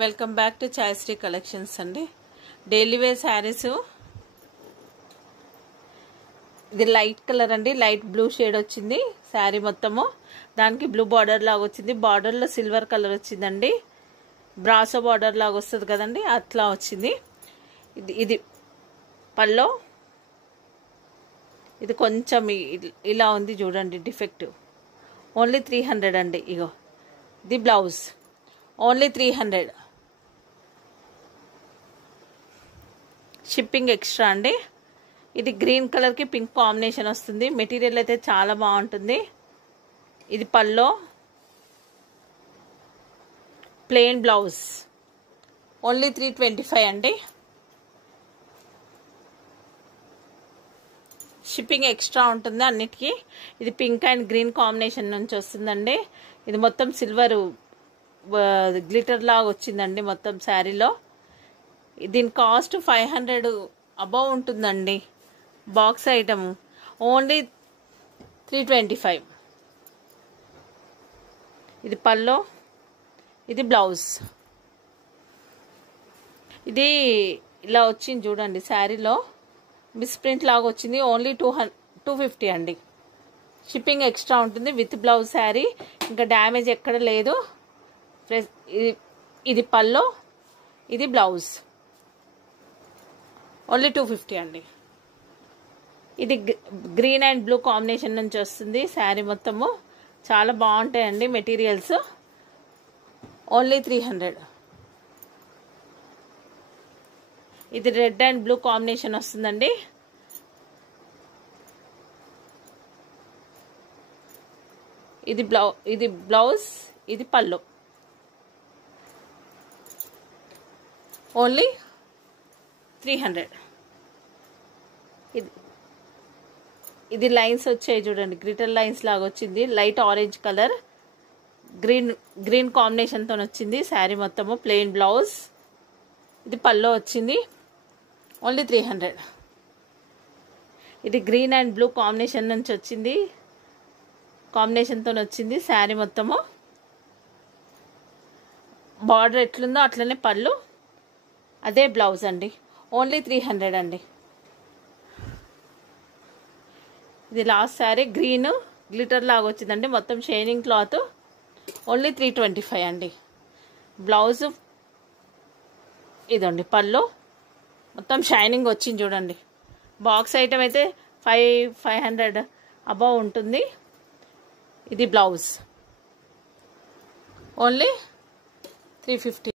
Welcome back to Chayasree collections అండి. Daily wear saris. ఇది light colour అండి, లైట్ బ్లూ షేడ్ వచ్చింది శారీ మొత్తము. దానికి బ్లూ బార్డర్ లాగా వచ్చింది, బార్డర్లో సిల్వర్ కలర్ వచ్చిందండి. బ్రాసో బార్డర్ లాగా వస్తుంది కదండి, అట్లా వచ్చింది. ఇది పల్లో ఇది కొంచెం ఇలా ఉంది చూడండి, డిఫెక్టివ్. ఓన్లీ 300 అండి. ఇగో ఇది బ్లౌజ్, ఓన్లీ 300. షిప్పింగ్ ఎక్స్ట్రా అండి. ఇది గ్రీన్ కలర్కి పింక్ కాంబినేషన్ వస్తుంది. మెటీరియల్ అయితే చాలా బాగుంటుంది. ఇది పల్లో, ప్లెయిన్ బ్లౌజ్, ఓన్లీ 325 అండి. షిప్పింగ్ ఎక్స్ట్రా ఉంటుంది అన్నిటికీ. ఇది పింక్ అండ్ గ్రీన్ కాంబినేషన్ నుంచి వస్తుందండి. ఇది మొత్తం సిల్వర్ గ్లిటర్ లాగా వచ్చిందండి మొత్తం శారీలో. దీని కాస్ట్ 500 అబౌవ్ ఉంటుందండి. Box item only 325. ఇది పల్లో, ఇది బ్లౌజ్. ఇది ఇలా వచ్చింది చూడండి శారీలో, మిస్ప్రింట్ లాగా వచ్చింది. ఓన్లీ 250 అండి. షిప్పింగ్ ఎక్స్ట్రా ఉంటుంది విత్ బ్లౌజ్ శారీ. ఇంకా డ్యామేజ్ ఎక్కడ లేదు. ఇది పల్లో, ఇది బ్లౌజ్, ఓన్లీ 250 అండి. ఇది గ్రీన్ అండ్ బ్లూ కాంబినేషన్ నుంచి వస్తుంది శారీ మొత్తము. చాలా బాగుంటాయండి మెటీరియల్స్. ఓన్లీ 300. ఇది రెడ్ అండ్ బ్లూ కాంబినేషన్ వస్తుందండి. ఇది బ్లౌజ్, ఇది పల్లో, ఓన్లీ 300. ఇది లైన్స్ వచ్చాయి చూడండి, గ్లిటర్ లైన్స్ లాగా వచ్చింది. లైట్ ఆరెంజ్ కలర్, గ్రీన్ కాంబినేషన్తో వచ్చింది శారీ మొత్తము. ప్లెయిన్ బ్లౌజ్, ఇది పల్లో వచ్చింది. ఓన్లీ 300. ఇది గ్రీన్ అండ్ బ్లూ కాంబినేషన్ నుంచి వచ్చింది, కాంబినేషన్తో వచ్చింది శారీ మొత్తము. బార్డర్ ఎట్లుందో అట్లనే పళ్ళు, అదే బ్లౌజ్ అండి. ఓన్లీ 300 అండి. ఇది లాస్ట్ శారీ, గ్రీన్ గ్లిటర్ లాగా వచ్చిందండి మొత్తం షైనింగ్ క్లాత్. ఓన్లీ 325 అండి. బ్లౌజ్ ఇదండి, పళ్ళు మొత్తం షైనింగ్ వచ్చింది చూడండి. బాక్స్ ఐటమ్ అయితే 500 అబౌవ్ ఉంటుంది. ఇది బ్లౌజ్, ఓన్లీ 350.